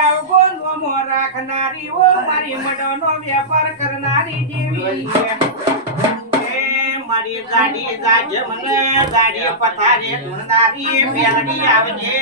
આવગો નોમો રાખનારી ઓ મારી મડનો વેપાર કરનારી દેવી મારી ગાડી ગાજે મને ગાડી પથારે ધૂણનારી મેલડી આવજે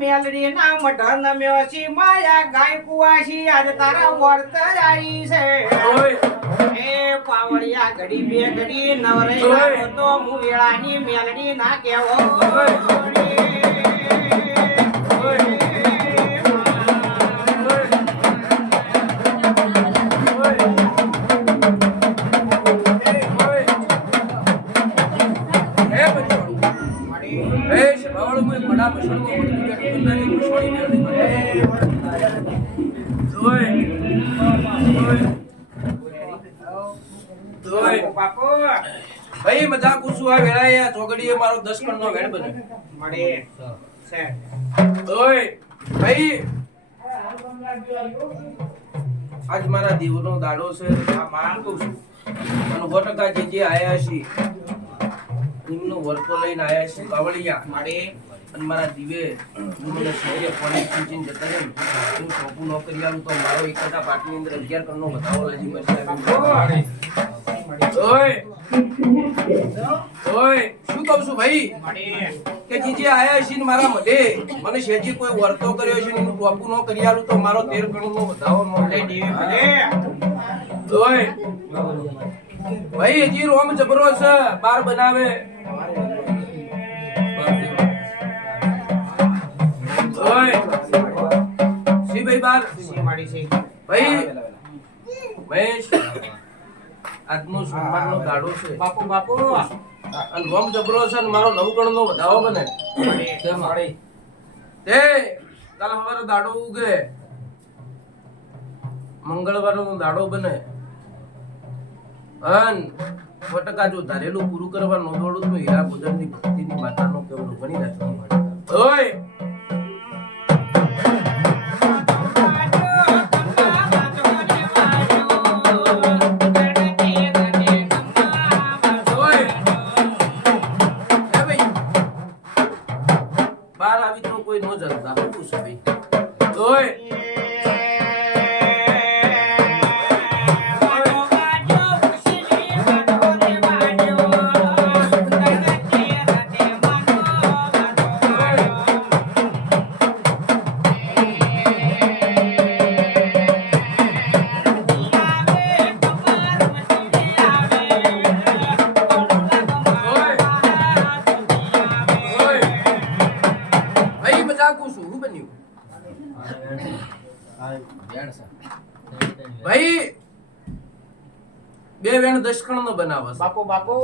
મેલડી ના મઢન મેસી માયા ગાય કુવાસી આજ તારા વર્ત આવી છે એ પાવડિયા ઘડી બે ઘડી નવરે તો હું વેળાની મેલડી ના કેવો ભાઈ મજા કુસુ આ વેળાએ ચોગડીએ મારો 10 કણનો વેણ બને મળે છે ઓય ભાઈ આજ મારા દીવનો દાડો છે આ માન કહું છું અને ગોટકા જે આયા છે એમનો વર્કો લઈને આયા છે કાવળિયા મળે અને મારા દીવે મને શરીરે પાણી ચીંચીને જતા રહે હું સોપું ન કરી આવું તો મારો એકટા પાટની અંદર 11 કણનો વધારો લજી મળશે ઓય ઓય શું કહું છું ભાઈ કે જીજે આયા છે ને મારા મઢે મને શેજી કોઈ વર્તો કર્યો છે ને હું ટોપું ન કરી આલું તો મારો 13 કણનો વધારો ન લઈ દે ઓય ભાઈ હજી રોમ જબરો છે બાર બનાવે ઓય સી ભાઈ બાર સી માડી છે ભાઈ મહેશ આજનો સોમવારનો દાડો છે બાપુ બાપુ અને રોમ જબરો છે ને મારો 9 ગણનો વધાવો બને કેમ મળી તે કાલ હવારે દાડો ઉગે મંગળવારનો દાડો બને અન ફટકા જો ધારેલું પૂરું કરવા નો દોડું તો હીરા ગોદરની ભક્તિની માતાનો કેવડો ગણી રાખવા મળે ઓય બાર આવી તો કોઈ નો જલતા હું છું ભાઈ ઓય ભાઈ બે વેણ 10 કણનો બનાવે છે બાપુ બાપુ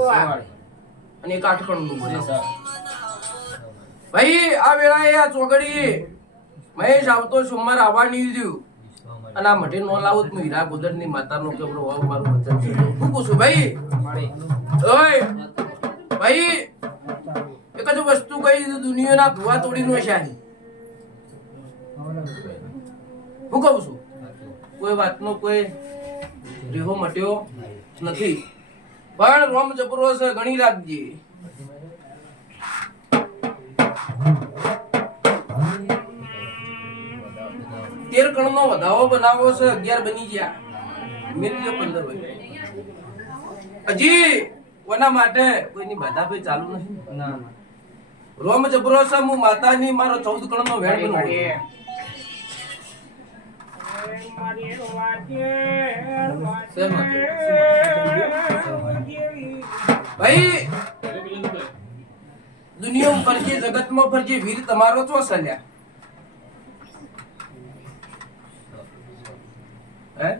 અને એક 8 કણનું બનાવે ભાઈ આ વેળાએ આ ચોગડી મહેશ આવતો સોમવાર આવવાની દીધું અને આ મઢે નો લાવું તો હીરા ગોદરની માતાનો કેવડો વાવ મારું વચન છે હું કહું છું ભાઈ ઓય ભાઈ એક જ વસ્તુ કહી દીધું દુનિયાના ભુવા તોડીનો શાહી હું કહું છું કોઈ વાતનો કોઈ રેહો મટ્યો નથી પણ રોમ જબરો છે ઘણી રાખજે તેર કણનો વધાવો બનાવો છે 11 બની ગયા મિનિટ 15 હોય હજી કોના માટે કોઈની બાધા પે ચાલુ નથી ના રોમ જબરો છે હું માતાની મારો 14 કણનો વેણ બનાવી ભાઈ દુનિયા ફરજે જગતમાં ફરજે વીર તમારો ચો સલ્યા હે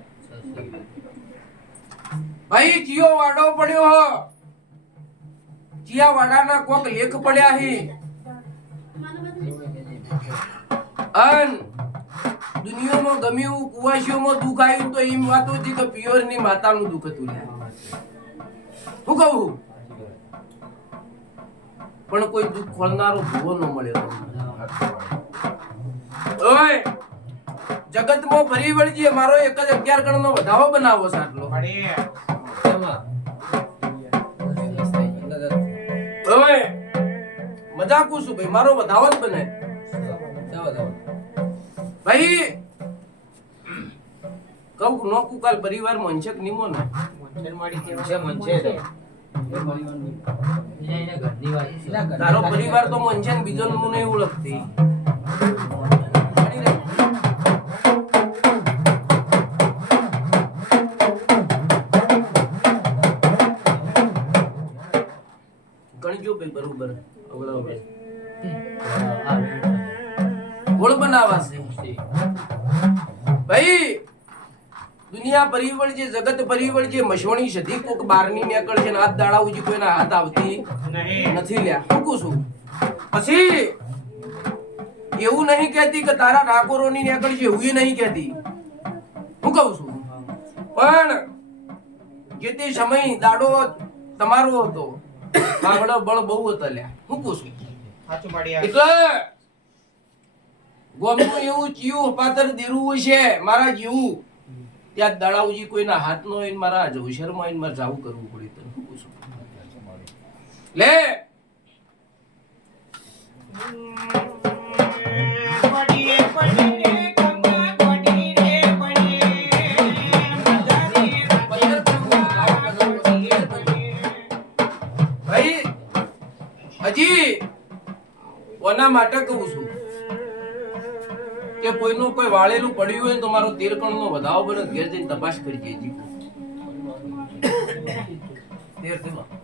ભાઈ ચિયો વાડો પડ્યો હો ચિયા વાડાના કોક લેખ પડ્યા હી અન દુનિયામાં ગમ્યું કુવાસીઓમાં દુખ આવ્યું તો એમ વાતો હતી કે પિયરની માતાનું દુખ હતું હું કહું પણ કોઈ દુઃખ ખોલનારો ભૂવો ન મળ્યો ઓય જગતમાં ફરી વળજે મારો એક જ 11 ગણનો વધાવો બનાવો છે આટલો ઓય મજાક છું ભાઈ મારો વધાવો જ બને ભાઈ કહું નોકુ કાલ પરિવાર મંચક નિમો ને તારો પરિવાર તો મંચે ને બીજો નું નહીં ઓળખતી ગણજો ભાઈ બરોબર અવળા ગોળ બનાવા છે ભાઈ દુનિયા પરિવળ છે જગત પરિવળ છે મશોણી સધી કોક બારની નીકળ છે હાથ દાડાવું છે કોઈના હાથ આવતી નથી લ્યા હું છું પછી એવું નહીં કહેતી કે તારા ઠાકોરોની નીકળ છે એવું નહીં કહેતી હું કહું છું પણ જે તે સમય દાડો તમારો હતો બાગડો બળ બહુ હતો લ્યા હું કહું છું એટલે ગોમનું એવું ચીયું પાતર દેરું છે મારા જીવું ત્યાં દડાવજી કોઈના હાથ નો હોય મારા જવશરમાં આવીને મારે જાવું કરવું પડે તો હું પૂછું લે ભાઈ હજી કોના માટે કહું છું કે કોઈનું કોઈ વાળેલું પડ્યું હોય તો મારો 13 કણનો વધાવો બને ઘેર જઈને તપાસ કરી જઈએ